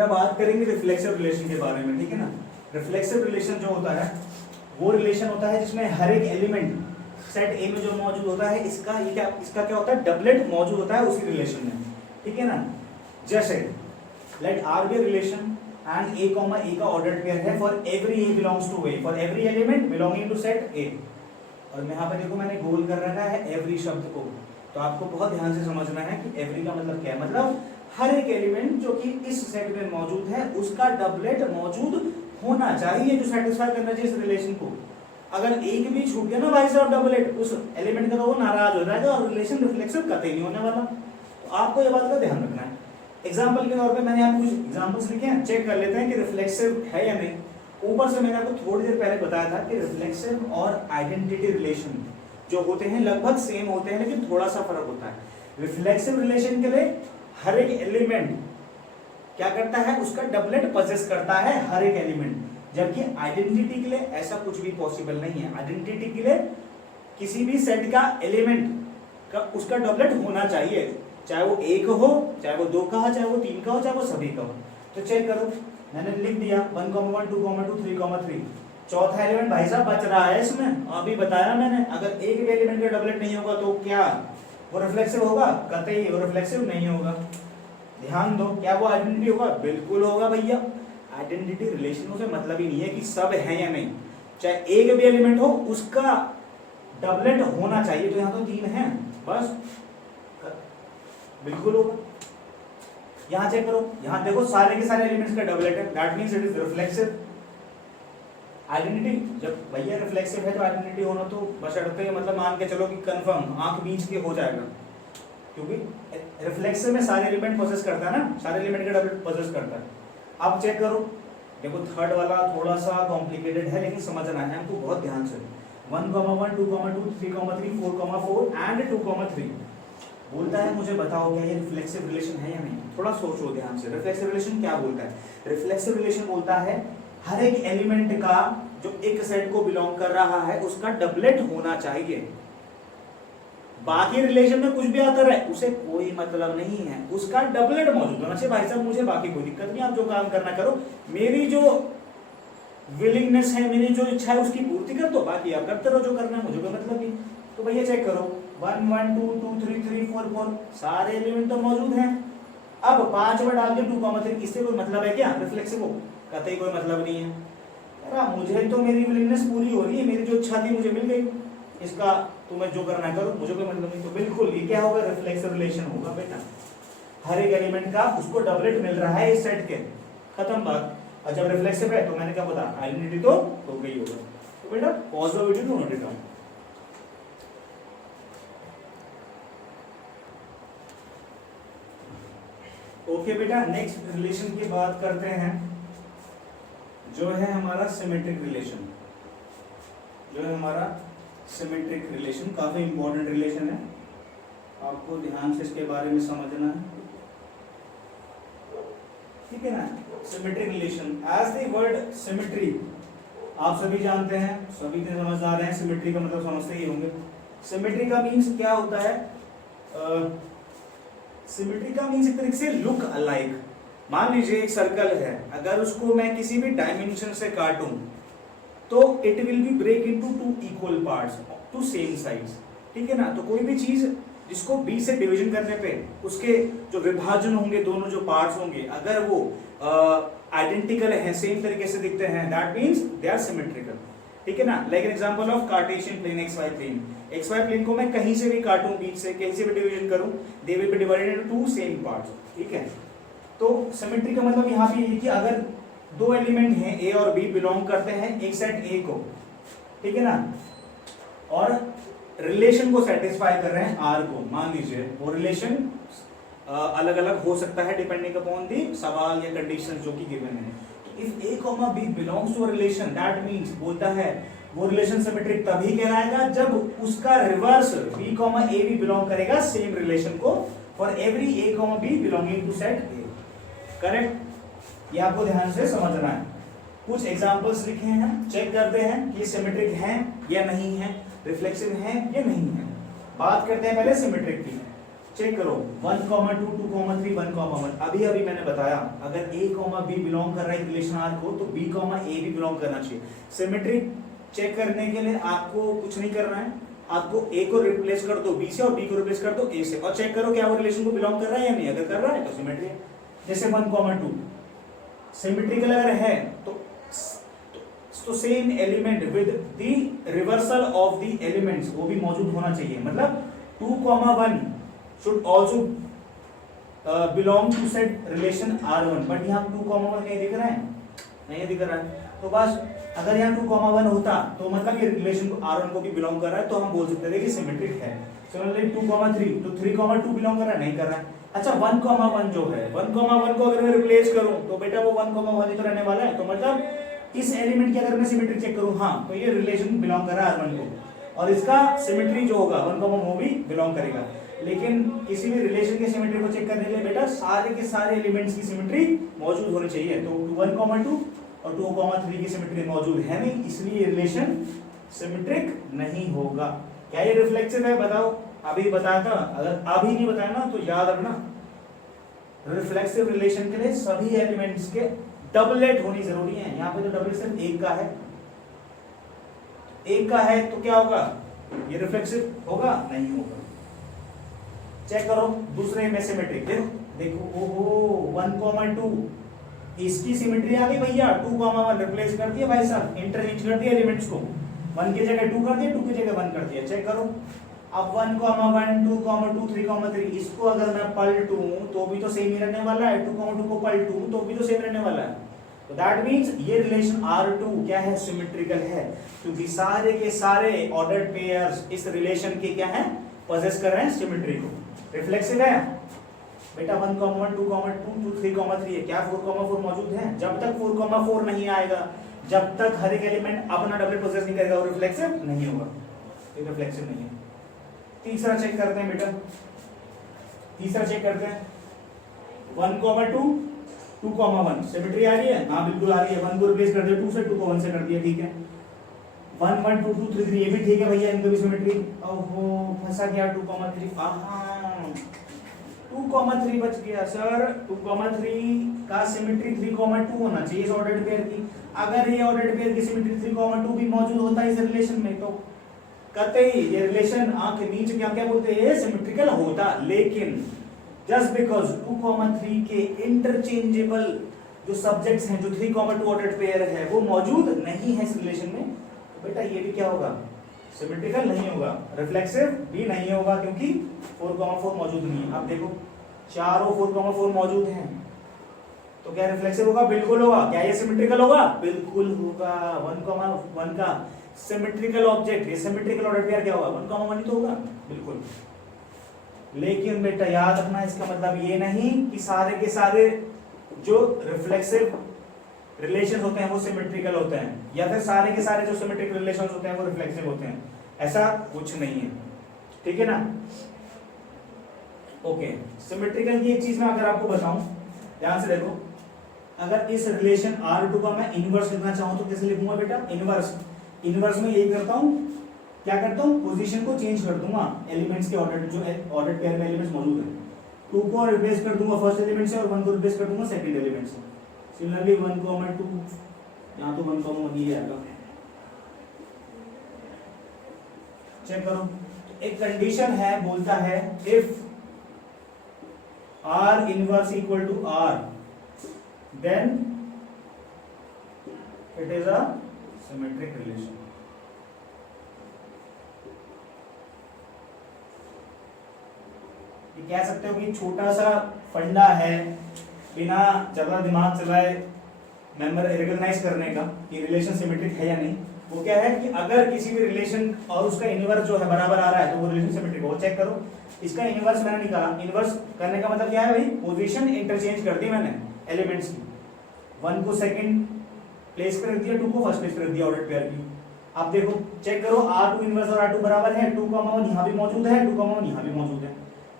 बेटा बात करेंगे रिफ्लेक्सिव रिलेशन के बारे में, ठीक है ना। रिफ्लेक्सिव रिलेशन जो होता है वो रिलेशन होता है जिसमें हर एक एलिमेंट सेट ए में जो मौजूद होता है इसका क्या होता है, डबलेट मौजूद होता है उसी रिलेशन में, ठीक है ना। जैसे let R be relation and A comma A का ऑर्डर्ड पेयर है for every A belongs to A, for every element belonging to set A. और मैं यहाँ पे देखो मैंने गोल कर रखा है एवरी शब्द को, तो आपको बहुत ध्यान से समझना है कि एवरी का मतलब क्या है, मतलब हर एक एलिमेंट जो कि इस सेट में मौजूद है उसका डबलेट मौजूद होना चाहिए जो सेटिस्फाई करना चाहिए इस रिलेशन को। अगर एक भी छूट गया ना भाई साहब डबलेट उस एलिमेंट का, तो वो नाराज हो जाएगा और रिलेशन रिफ्लेक्सिव कतई नहीं होने वाला। तो आपको ये बात का ध्यान रखना है। एग्जाम्पल के तौर पे मैंने आपको कुछ एग्जाम्पल्स लिखे हैं, चेक कर लेते हैं कि रिफ्लेक्सिव है या नहीं। ऊपर से मैंने आपको थोड़ी देर पहले बताया था कि रिफ्लेक्सिव और आइडेंटिटी रिलेशन जो होते हैं लगभग सेम होते हैं लेकिन थोड़ा सा फर्क होता है। रिफ्लेक्सिव रिलेशन के लिए हर एक एलिमेंट क्या करता है, उसका डबलेट पजेस करता है हर एक एलिमेंट, जबकि आइडेंटिटी के लिए ऐसा कुछ भी पॉसिबल नहीं है। आइडेंटिटी के लिए किसी भी सेट का एलिमेंट का उसका डबलेट होना चाहिए, चाहे वो एक हो, चाहे वो दो का हो, चाहे वो तीन का हो, चाहे वो सभी का हो। तो चेक करो, मैंने लिख दिया 1, 1, 2, 2, 3, 3। चौथा एलिमेंट भाई साहब बच रहा है इसमें, अभी बताया मैंने, अगर एक भी एलिमेंट का डबलेट नहीं होगा तो क्या वो रिफ्लेक्सिव होगा? कतई वो रिफ्लेक्सिव नहीं होगा। ध्यान दो, क्या वो आइडेंटिटी होगा? बिल्कुल होगा भैया। आइडेंटिटी रिलेशन से मतलब ही नहीं है कि सब है या नहीं, चाहे एक भी एलिमेंट हो उसका डबलेट होना चाहिए। तो यहाँ तो 3 है, बस बिल्कुल होगा। यहाँ चेक करो, यहाँ देखो सारे के सारे एलिमेंट्स का डबलेट है, that means it is reflexive. Identity जब भैया रिफ्लेक्सिव है तो आइडेंटिटी होना तो बशर्ते मतलब मान के चलो कि कंफर्म आंख बीच के हो जाएगा, क्योंकि रिफ्लेक्सिव में सारे एलिमेंट पोजेस करता है ना, सारे एलिमेंट का डबलेट पोजेस करता है। अब चेक करो, देखो थर्ड वाला थोड़ा सा कॉम्प्लिकेटेड है लेकिन समझना है हमको बहुत ध्यान से। 1, 1, 2, 2, 3, 3, 4, 4 एंड 2, 3 बोलता है मुझे बताओ क्या ये रिफ्लेक्सिव रिलेशन है या नहीं। थोड़ा सोचो ध्यान से, रिफ्लेक्सिव रिलेशन क्या बोलता है? रिफ्लेक्सिव रिलेशन बोलता है हर एक एलिमेंट का जो एक सेट को बिलोंग कर रहा है उसका डबलेट होना चाहिए। बाकी रिलेशन में कुछ भी आता रहे उसे कोई मतलब नहीं है, उसका डबलेट मौजूद होना चाहिए। भाई साहब मुझे बाकी कोई दिक्कत नहीं, आप जो काम करना करो, मेरी जो विलिंगनेस है, मेरी जो इच्छा है उसकी पूर्ति कर दो, बाकी आप करते रहो जो करना है, मुझे कोई मतलब नहीं। तो भैया चेक करो 1, 1, 2, 2, 3, 3, 4, 4 सारे एलिमेंट तो मौजूद हैं। अब 5 में डाल के 2, 3, इससे कोई मतलब है क्या रिफ्लेक्सिव हो? कतई कोई मतलब नहीं है। यार मुझे तो मेरी विलिंगनेस पूरी हो रही है, मेरी जो इच्छा थी मुझे मिल गई, इसका तुम्हें जो करना करो, मुझे कोई मतलब नहीं। तो बिल्कुल ये क्या होगा? रिफ्लेक्सिव रिलेशन होगा बेटा। हर एक एलिमेंट का उसको डबलेट मिल रहा है इस सेट के, खत्म बात। और जब रिफ्लेक्सिव है तो मैंने क्या बोला, आइडेंटिटी तो हो गई होगा। तो बेटा pause the video to note it down. Okay बेटा, नेक्स्ट रिलेशन की बात करते हैं जो है हमारा सिमेट्रिक रिलेशन। जो है हमारा सिमेट्रिक रिलेशन काफी इंपॉर्टेंट रिलेशन है, आपको ध्यान से इसके बारे में समझना है, ठीक है ना। Symmetric relation, as the word symmetry आप सभी जानते हैं, सभी के समझदार हैं, सिमेट्री का मतलब समझते ही होंगे। सिमेट्री का मीन्स क्या होता है? सिमेट्री का मीन्स एक तरीके से लुक अलाइक। मान लीजिए एक सर्कल है, अगर उसको मैं किसी भी डायमेंशन से काटूं तो it will be break into 2 equal parts two same sides, ठीक है ना। तो कोई भी चीज जिसको b से डिवीजन करने पे उसके जो विभाजन होंगे, दोनों जो पार्ट्स होंगे, अगर वो आइडेंटिकल हैं, सेम तरीके से दिखते हैं, that means they are symmetrical, ठीक है ना। Like an example of Cartesian plane, xy plane. xy plane को मैं कहीं से भी काटूं, बीच से कहीं से भी डिवीजन करूं, they will be divided into 2 same parts, ठीक है। तो सिमेट्री का मतलब यहाँ पे ये कि अगर 2 एलिमेंट हैं a और b, बिलोंग करते हैं एक सेट a को, ठीक है ना, और रिलेशन को सेटिस्फाई कर रहे हैं r को, मान लीजिए वो रिलेशन अलग अलग हो सकता है डिपेंडिंग अपॉन दी सवाल या कंडीशन जो कि गिवन है। तो if a, b belongs to a relation, that means बोलता है वो रिलेशन सिमेट्रिक तभी कहलाएगा जब उसका रिवर्स b, a भी बिलोंग करेगा सेम रिलेशन को, for every a, b belonging to set a। Correct? ये आपको ध्यान से समझना है। कुछ एग्जांपल्स लिखे हैं, चेक करते हैं कि सिमेट्रिक हैं या नहीं है, रिफ्लेक्सिव हैं या नहीं है। बात करते हैं पहले सिमेट्रिक की। चेक करो 1, 2, 2, 3, 1, 1। अभी अभी मैंने बताया अगर a, b बिलोंग कर रहा है रिलेशन R को तो b, a भी बिलोंग करना चाहिए। सिमेट्री चेक करने के लिए आपको कुछ नहीं करना है, आपको a को रिप्लेस कर दो b से और b को रिप्लेस कर दो a से और चेक करो क्या वो रिलेशन को बिलोंग कर रहा है या नहीं। अगर कर रहा है तो सिमेट्री है। जैसे 1, 2 सिमेट्रिकल अगर है तो same element with the reversal of the elements वो भी मौजूद होना चाहिए। मतलब 2, 1 should also belong to set relation R1 but यहाँ 2, 1 नहीं दिख रहा है, नहीं दिख रहा है। तो बस अगर यहाँ 2, 1 होता तो मतलब ये रिलेशन को R1 को भी बिलोंग कर रहा है तो हम बोल सकते थे कि सिमेट्रिक है। सिमिलरली 2, 3 तो 3, 2 बिलोंग कर रहा है, नहीं कर रहा है। अच्छा 1, 1 जो है 1, 1 को अगर मैं रिप्लेस करूं तो बेटा वो 1, 1 ही तो रहने वाला है। तो मतलब इस एलिमेंट की अगर मैं सिमेट्री चेक करूं हाँ तो ये रिलेशन बिलोंग कर रहा है R1 को और इसका सिमेट्री जो होगा 1, 1 वो भी बिलोंग करेगा। लेकिन किसी भी रिलेशन के सिमेट्री को चेक करने के लिए बेटा सारे के सारे एलिमेंट्स की सिमेट्री मौजूद होनी चाहिए। तो 1, 2 और 2, 3 की सिमेट्री मौजूद है नहीं, इसलिए रिलेशन सिमेट्रिक नहीं होगा। क्या ये रिफ्लेक्सिव है बताओ? अभी बताया था, अगर अभी नहीं बताया ना तो याद रखना रिफ्लेक्सिव रिलेशन के लिए सभी एलिमेंट्स के डबलेट होनी जरूरी है। यहाँ पे तो डबलेट सिर्फ एक का है, एक का है तो क्या होगा ये रिफ्लेक्सिव होगा? नहीं होगा। चेक करो दूसरे में सिमेट्रिक देखो ओहो 1, 2 इसकी सिमेट्री आ गई भैया। 2, 1 रिप्लेस कर दिया भाई साहब, इंटरचेंज कर दिया एलिमेंट्स को, 1 की जगह 2 कर दिया, 2 की जगह 1 कर दिया। चेक करो अब 1, 1, 2, 2, 3, 3 इसको अगर मैं पलटूं तो भी तो सेम ही रहने वाला है, 2, 2 को पलटूं तो भी तो सेम रहने वाला है। तो दैट मींस ये रिलेशन R2 क्या है? सिमेट्रिकल है, क्योंकि सारे के सारे ऑर्डर्ड पेयर्स इस रिलेशन के क्या है? पोजेस कर रहे हैं सिमेट्री को। रिफ्लेक्सिव है बेटा 1, 1, 2, 2, 3, 3 है। क्या 4, 4 मौजूद है? जब तक 4, 4 नहीं आएगा, जब तक हर एक एलिमेंट अपना डबलेट पोजेस नहीं करेगा वो रिफ्लेक्सिव नहीं होगा, ये रिफ्लेक्सिव नहीं है। तीसरा चेक करते हैं बेटा, तीसरा चेक करते हैं 1, 2, 2, 1 सिमेट्री आ रही है? हाँ बिल्कुल आ रही है। 1 को रिप्लेस कर दिया 2 से, 2 को 1 से कर दिया, ठीक है। 1, 1, 2, 2, 3 ये भी ठीक है भैया, इनको भी सिमेट्री। ओहो फंसा गया 2, 3 2, 3 बच गया सर। 2, 3 का सिमेट्री 3, 2 होना चाहिए इस ऑर्डर्ड पेयर की। अगर ये ऑर्डर्ड पेयर की सिमेट्री 3, 2 भी मौजूद होता है इस रिलेशन में तो कतई ये रिलेशन आंख के नीचे क्या क्या बोलते हैं सिमेट्रिकल होता। लेकिन जस्ट बिकॉज 2, 3 के इंटरचेंजेबल जो सब्जेक्ट्स हैं, जो 3, 2 ऑर्डर्ड पेयर है वो मौजूद नहीं है इस रिलेशन में, तो बेटा ये भी क्या होगा? सिमेट्रिकल नहीं होगा, रिफ्लेक्सिव भी नहीं होगा, क्योंकि 4, 4 मौजूद नहीं है। अब देखो चारों 4, 4 मौजूद हैं तो क्या रिफ्लेक्सिव होगा? बिल्कुल होगा। क्या ये सिमेट्रिकल होगा? बिल्कुल होगा। 1, 1 का सिमेट्रिकल ऑब्जेक्ट, ये सिमेट्रिकल ऑर्डर पेयर क्या होगा? 1, 1 ही तो होगा, बिल्कुल। लेकिन बेटा याद रखना इसका मतलब ये नहीं कि सारे के सारे जो रिफ्लेक्सिव रिलेशन होते हैं वो सिमेट्रिकल होते हैं, या फिर सारे के सारे जो सिमेट्रिक रिलेशन होते हैं वो रिफ्लेक्सिव होते हैं, ऐसा कुछ नहीं है, ठीक है ना। ओके, सिमेट्रिकल की एक चीज मैं अगर आपको बताऊं, ध्यान से देखो, अगर इस रिलेशन R2 का मैं इनवर्स लिखना चाहूं तो कैसे लिखूंगा बेटा? इनवर्स, इनवर्स में यही करता हूं, क्या करता हूं? पोजीशन को चेंज कर दूंगा एलिमेंट्स के ऑर्डर, जो ऑर्डर पेयर में एलिमेंट्स मौजूद हैं, 2 को रिप्लेस कर दूंगा फर्स्ट एलिमेंट से और 1 को रिप्लेस कर दूंगा सेकंड एलिमेंट से। सिमिलरली 1, 2 यहां तो 1, 1 ही आएगा। चेक करो, एक कंडीशन है, बोलता है if R inverse equal to R then it is a symmetric relation. ये कह सकते हो कि छोटा सा फंडा है, बिना ज्यादा दिमाग चलाए मेंबर रिकॉग्नाइज करने का कि रिलेशन सिमेट्रिक है या नहीं। वो क्या है कि अगर किसी भी रिलेशन और उसका इनवर्स जो है बराबर आ रहा है तो वो रिलेशन सिमेट्रिक हो। चेक करो, इसका इनवर्स मैंने निकाला। इनवर्स करने का मतलब क्या है भाई? पोजीशन इंटरचेंज कर दी मैंने एलिमेंट्स की, 1 को सेकंड प्लेस पे रख दिया, 2 को फर्स्ट प्लेस पे रख दिया ऑर्डर पेयर की। अब देखो चेक करो, R2 इनवर्स और R2 बराबर है, 2, 1 यहाँ भी मौजूद है, 2, 1 यहाँ भी मौजूद है,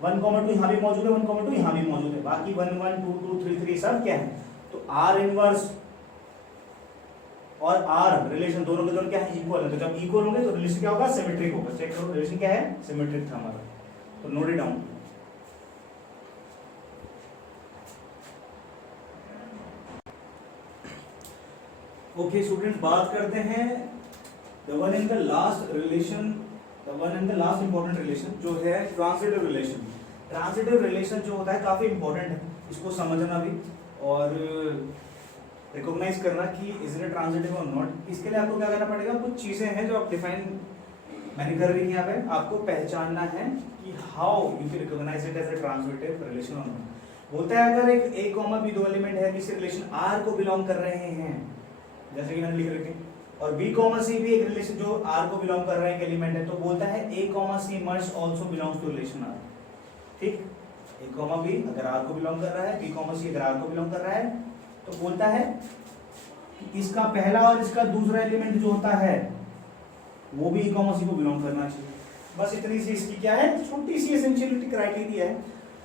1, 2 यहाँ भी मौजूद है, 1, 2 यहाँ भी मौजूद है, बाकी 1, 2, 2, 3 सब क्या है? तो R इनवर्स और R रिलेशन दोनों के दोनों क्या है? इक्वल है। तो जब इक्वल होंगे तो रिलेशन क्या होगा? सिमेट्रिक होगा। चेक करो, रिलेशन क्या है? सिमेट्रिक था हमारा। तो note it down, okay student, बात करते हैं the one in the last relation, the one in the last important relation जो है ट्रांजिटिव रिलेशन। ट्रांजिटिव रिलेशन जो होता है काफी इंपॉर्टेंट है, इसको समझना भी और रिकॉग्नाइज करना कि इज इट ट्रांजिटिव और नॉट। इसके लिए आपको क्या करना पड़ेगा, कुछ चीजें हैं जो आप डिफाइन मैंने कर रही है यहाँ पे, आपको पहचानना है कि how you can recognise it as a transitive relation और नॉट। बोलता है अगर एक ए कॉमा बी दो एलिमेंट है किसी रिलेशन आर को बिलोंग कर रहे हैं, जैसे कि मैंने लिख रखी, और बी कॉमा सी भी एक रिलेशन जो आर को बिलोंग कर रहा है एक एलिमेंट है, तो बोलता है A comma C must also belongs to relation R. ठीक, ए कॉमा बी अगर आर को बिलोंग कर रहा है, बी कॉमा सी अगर आर को बिलोंग कर रहा है, तो बोलता है कि इसका पहला और इसका दूसरा एलिमेंट जो होता है वो भी ए कॉमा सी को बिलोंग करना चाहिए। बस इतनी सी इसकी क्या है, छोटी सी एसेंशियलिटी क्राइटेरिया है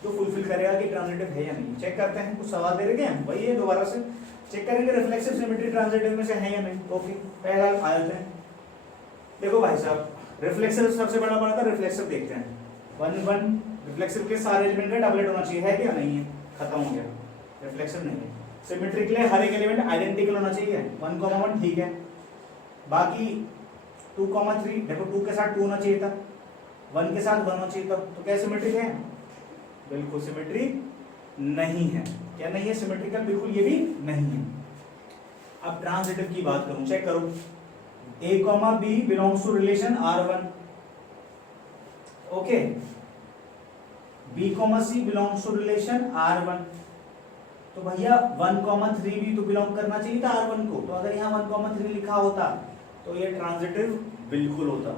जो फुलफिल करेगा कि ट्रांजिटिव है या नहीं। चेक करते हैं, कुछ सवाल दे रखे हैं वही है, दोबारा से चेक करेंगे रिफ्लेक्सिव सिमेट्री ट्रांजिटिव में से है या नहीं। ओके, पहला आ जाते हैं। देखो भाई साहब, रिफ्लेक्सिव सबसे बड़ा था, रिफ्लेक्सिव देखते हैं। 1 1 रिफ्लेक्सिव के सारे एलिमेंट का डबलेट होना चाहिए, है क्या? नहीं है, खत्म हो गया, रिफ्लेक्सिव नहीं है। सिमेट्री के लिए हर एक एलिमेंट आइडेंटिकल होना चाहिए, 1 1 ठीक है। बाकी 2 3, देखो 2 के साथ 2 होना चाहिए था, 1 के साथ 1 होना चाहिए था, तो क्या सिमेट्रिक है? बिल्कुल सिमेट्रिक नहीं है। क्या नहीं है? सिमेट्रिकल बिल्कुल ये भी नहीं है। अब ट्रांजिटिव की बात करूं, चेक करो, ए comma B belongs to relation R1, okay, B comma C belongs to relation R1, तो भैया 1 3 भी तो बिलोंग करना चाहिए था R1 को, तो अगर यहाँ 1 3 लिखा होता तो ये ट्रांजिटिव बिल्कुल होता,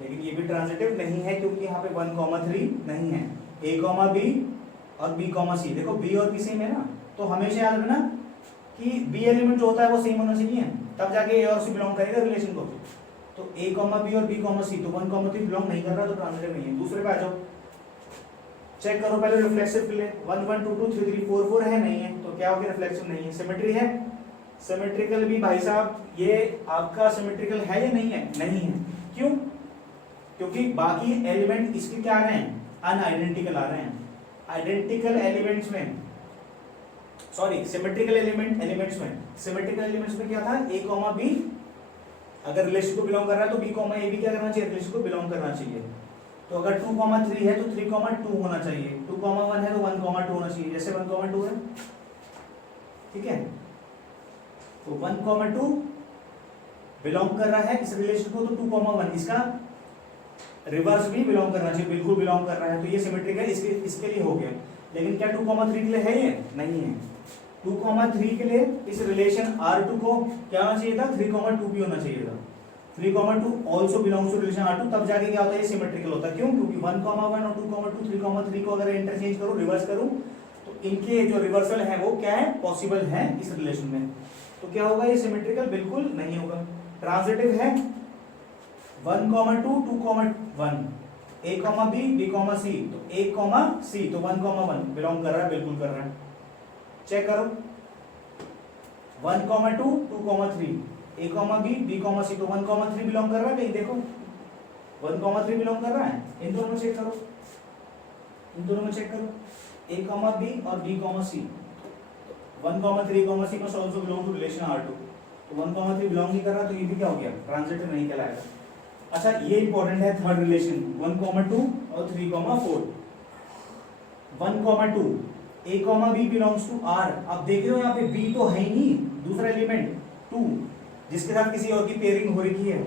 लेकिन ये भी ट्रांजिटिव नहीं है क्योंकि यहाँ पे 1 3 नहीं है। ए कॉमा बी और बी कॉमा सी, देखो बी और बी सेम है ना, तो हमेशा याद रखना कि बी एलिमेंट जो होता है वो सेम होना चाहिए, तब जाके ए और सी बिलोंग करेगा रिलेशन को। तो ए कॉमा बी और बी कॉमा सी, तो 1 3 बिलोंग नहीं कर रहा, तो ट्रांजिटिव नहीं है। दूसरे पे आ जाओ, चेक करो पहले रिफ्लेक्सिव के लिए, 1 1 2 2 3 3 4 4 है, नहीं है, तो क्या हो गया? रिफ्लेक्सिव नहीं है। सिमेट्री है, सिमेट्रिकल भी भाई साहब ये आपका सिमेट्रिकल है या नहीं है? नहीं है। क्यों? क्योंकि बाकी एलिमेंट इसके क्या आ रहे हैं? अनआइडेंटिकल आ रहे हैं। आइडेंटिकल एलिमेंट्स में, सॉरी सिमेट्रिकल एलिमेंट्स में क्या था? ए कॉमा बी अगर रिलेशन को बिलोंग कर रहा है तो बी कॉमा ए भी क्या करना चाहिए? रिलेशन को बिलोंग करना चाहिए। तो अगर 2 3 है तो 3 2 होना चाहिए, 2 1 है तो 1 2 होना चाहिए, जैसे 1 2 है, ठीक है। तो 1 2 बिलोंग कर रहा है इस रिलेशन को, तो 2 1 इसका रिवर्स भी बिलोंग करना चाहिए, बिल्कुल बिलोंग कर रहा है, तो ये सिमेट्रिकल इसके लिए हो गया। लेकिन क्या 2 3 के लिए है? ये नहीं है। 2 3 के लिए इस रिलेशन R2 को क्या होना चाहिए था? 3 2 भी होना चाहिए था। 3 2 also belongs to relation R2, तब जाके क्या होता है? ये सिमेट्रिकल होता है। क्यों? क्योंकि 1 1 और 2 2 3 3 को अगर इंटरचेंज करूं, रिवर्स करूं, तो इनके जो रिवर्सल है वो क्या है? पॉसिबल है इस रिलेशन में, तो क्या होगा? ये सिमेट्रिकल बिल्कुल नहीं होगा। ट्रांजिटिव है 1 2 2 1, ए कॉमा बी बी कॉमा सी, तो ए कॉमा सी, तो 1 1 बिलोंग कर रहा है, बिल्कुल कर रहा है। चेक करो 1 2 2 3, ए कॉमा बी बी कॉमा सी, तो 1 3 बिलोंग कर रहा है, कहीं देखो 1 3 बिलोंग कर रहा है। इन दोनों में चेक करो, इन दोनों में चेक करो, ए कॉमा बी और b comma c, 1 3 c must also belong to relation R2, तो 1 3 बिलोंग नहीं कर रहा, तो ये भी क्या हो गया? ट्रांजिटिव नहीं कहलाएगा। अच्छा, ये इंपॉर्टेंट है थर्ड रिलेशन 1 2 और 3 4, 1 2 a comma B belongs to R। अब देख रहे हो यहाँ पे बी तो है ही नहीं, दूसरा एलिमेंट 2 जिसके साथ किसी और की पेयरिंग हो रही है,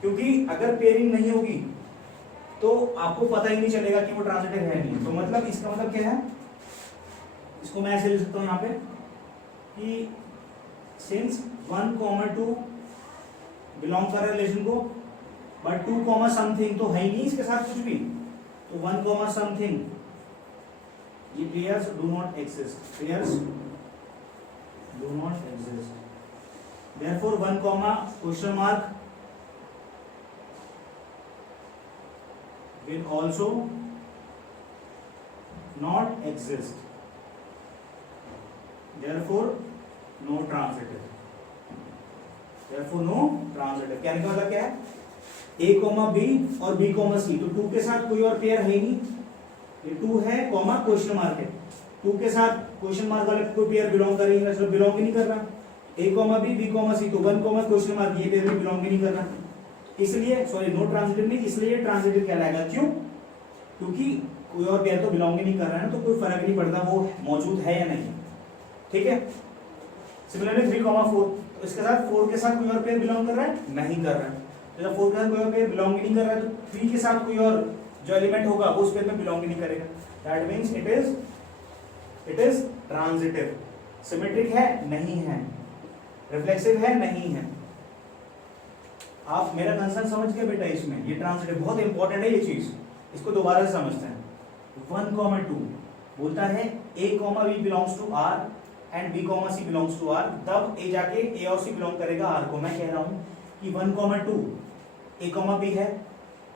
क्योंकि अगर पेयरिंग नहीं होगी तो आपको पता ही नहीं चलेगा कि वो ट्रांजिटिव है नहीं। तो मतलब इसका मतलब क्या है? इसको मैं ऐसे लिख सकता हूँ यहाँ पे कि सिंस 1 2 बिलोंग कर रहा है रिलेशन को, बट 2 समथिंग तो है ही नहीं इसके साथ कुछ भी, तो 1 समथिंग, ये pairs do not exist, pairs do not exist, therefore 1 question mark will also not exist, therefore no transitive, therefore no transitive। कहने का मतलब क्या है? A कॉमा बी और B कॉमा सी, तो 2 के साथ कोई और पेयर है ही नहीं, ये 2 है क्वेश्चन मार्क है, 2 के साथ क्वेश्चन मार्क वाले कोई पेयर बिलोंग करेंगे, बिलोंग ही नहीं कर रहा, ए कॉमा बी, बी कॉमा सी, तो 1 कॉमा क्वेश्चन मार्क, ये पेयर में बिलोंग भी नहीं कर रहा, इसलिए सॉरी नो ट्रांजिटिव नहीं, इसलिए ये ट्रांजिटिव कहलाएगा। क्यों? क्योंकि कोई और पेयर तो बिलोंग ही नहीं कर रहा है ना, तो कोई फर्क नहीं पड़ता वो मौजूद है या नहीं। ठीक है, सिमिलरली 3 कॉमा 4, तो इसके साथ 4 के साथ कोई और पेयर बिलोंग कर रहा है? नहीं कर रहा है। तो जब 4 के साथ कोई और पेयर बिलोंग ही नहीं कर रहा है, तो 3 के साथ कोई और जो एलिमेंट होगा वो उस पेयर में बिलोंग ही नहीं करेगा। That means it is transitive. Symmetric है? नहीं है। रिफ्लेक्सिव है? नहीं है। आप मेरा कंसर्न समझ गए बेटा? इसमें ये ट्रांजिटिव बहुत इंपॉर्टेंट है, ये चीज इसको दोबारा से समझते हैं। 1,2 बोलता है a, b belongs to r and b, c belongs to r, तब a जाके a और c बिलोंग करेगा r को। मैं कह रहा हूं कि 1,2 a, b है।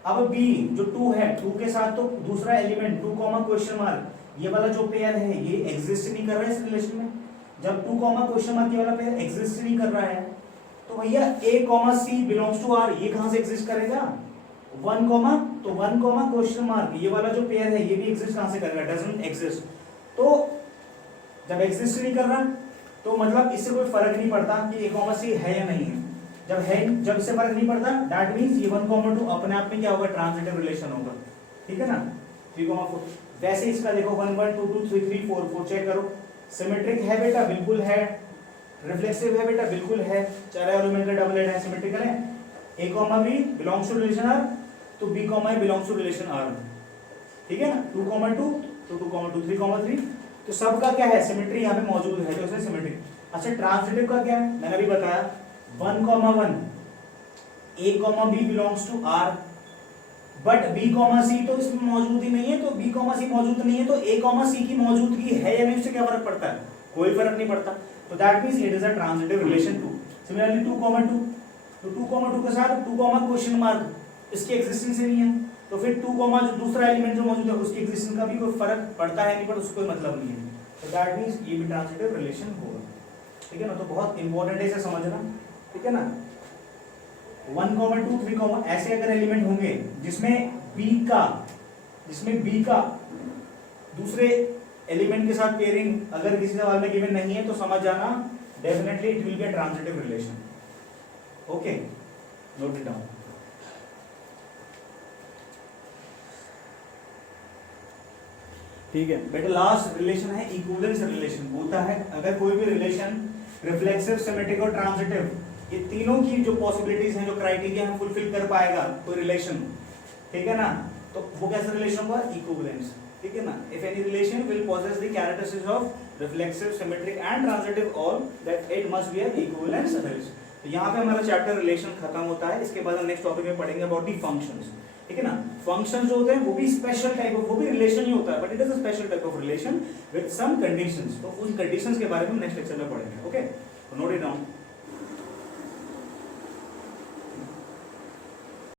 अब b जो 2 है, 2 के साथ तो दूसरा एलिमेंट 2, क्वेश्चन मार्क, ये वाला जो पेयर है ये एग्जिस्ट नहीं कर रहा है इस रिलेशन में। जब 2, क्वेश्चन मार्क ये वाला पेयर एग्जिस्ट नहीं कर रहा है, तो भैया a, c belongs to r, ये कहां से एग्जिस्ट करेगा? 1, तो 1, क्वेश्चन मार्क, ये वाला जो पेयर है ये भी एग्जिस्ट कहां से करेगा? Doesn't exist. तो जब एग्जिस्ट नहीं कर रहा तो मतलब इससे कोई फर्क नहीं पड़ता कि a, c है या नहीं है। जब इससे फर्क नहीं पड़ता, दैट मींस ये 1,2 अपने आप में क्या होगा? ट्रांजिटिव रिलेशन होगा। ठीक है ना? 3,4 वैसे इसका देखो 1, 1, 2, 2, 3, 3, 4, 4 चेक करो। सिमेट्रिक है बेटा? बिल्कुल है। रिफ्लेक्सिव है बेटा? बिल्कुल है। चार एलिमेंट का डबलेट है, सिमेट्रिकल है। a, b belongs to relation r, तो b, a belongs to relation r। ठीक है ना? 2,2 तो 2,2, 3,3, तो सबका क्या है? सिमेट्री यहाँ पे मौजूद है, तो इसमें सिमेट्रिक। अच्छा, ट्रांजिटिव का क्या है? मैंने अभी बताया 1,1 a, b belongs to r, but b, c तो इसमें मौजूद ही नहीं है, तो b, c मौजूद नहीं है, तो a, c की मौजूदगी है या नहीं, उससे क्या फर्क पड़ता है? कोई फर्क नहीं पड़ता। तो that means it is a transitive relation 2। Similarly 2,2, तो 2,2 के साथ 2, क्वेश्चन मार्क, इसकी एग्जिस्टेंस ही नहीं है, तो फिर 2, जो दूसरा एलिमेंट जो मौजूद है उसकी एग्जिस्टेंस का भी कोई फर्क पड़ता है नहीं पड़ता, उसको कोई मतलब नहीं है। तो दैट मींस ये भी ट्रांजिटिव रिलेशन होगा। ठीक है ना? तो बहुत इंपॉर्टेंट है इसे समझना। ठीक है ना? 1,2, 3, ऐसे अगर एलिमेंट होंगे जिसमें b का दूसरे एलिमेंट के साथ पेयरिंग अगर किसी सवाल में गिवन नहीं है, तो समझ जाना definitely it will be a transitive relation. Okay, note it down. ठीक है बेटा, लास्ट रिलेशन है इक्विवेलेंस रिलेशन। बोलता है अगर कोई भी रिलेशन रिफ्लेक्सिव, सिमेट्रिक और ट्रांजिटिव, ये तीनों की जो पॉसिबिलिटीज हैं, जो क्राइटेरिया है, फुलफिल कर पाएगा कोई रिलेशन, ठीक है ना, तो वो कैसा रिलेशन होगा? इक्विवेलेंस। ठीक है ना? If any relation will possess the characteristics of reflexive, symmetric and transitive, all that it must be an equivalence relation। तो यहाँ पे हमारा चैप्टर रिलेशन खत्म होता है। इसके बाद हम नेक्स्ट टॉपिक में पढ़ेंगे अबाउट दी फंक्शंस। ठीक है ना? फंक्शन जो होते हैं वो भी स्पेशल टाइप ऑफ, वो भी रिलेशन ही होता है, but it is a special type of relation with some conditions. तो उन कंडीशंस के बारे में नेक्स्ट लेक्चर में पढ़ेंगे। Okay, note it down.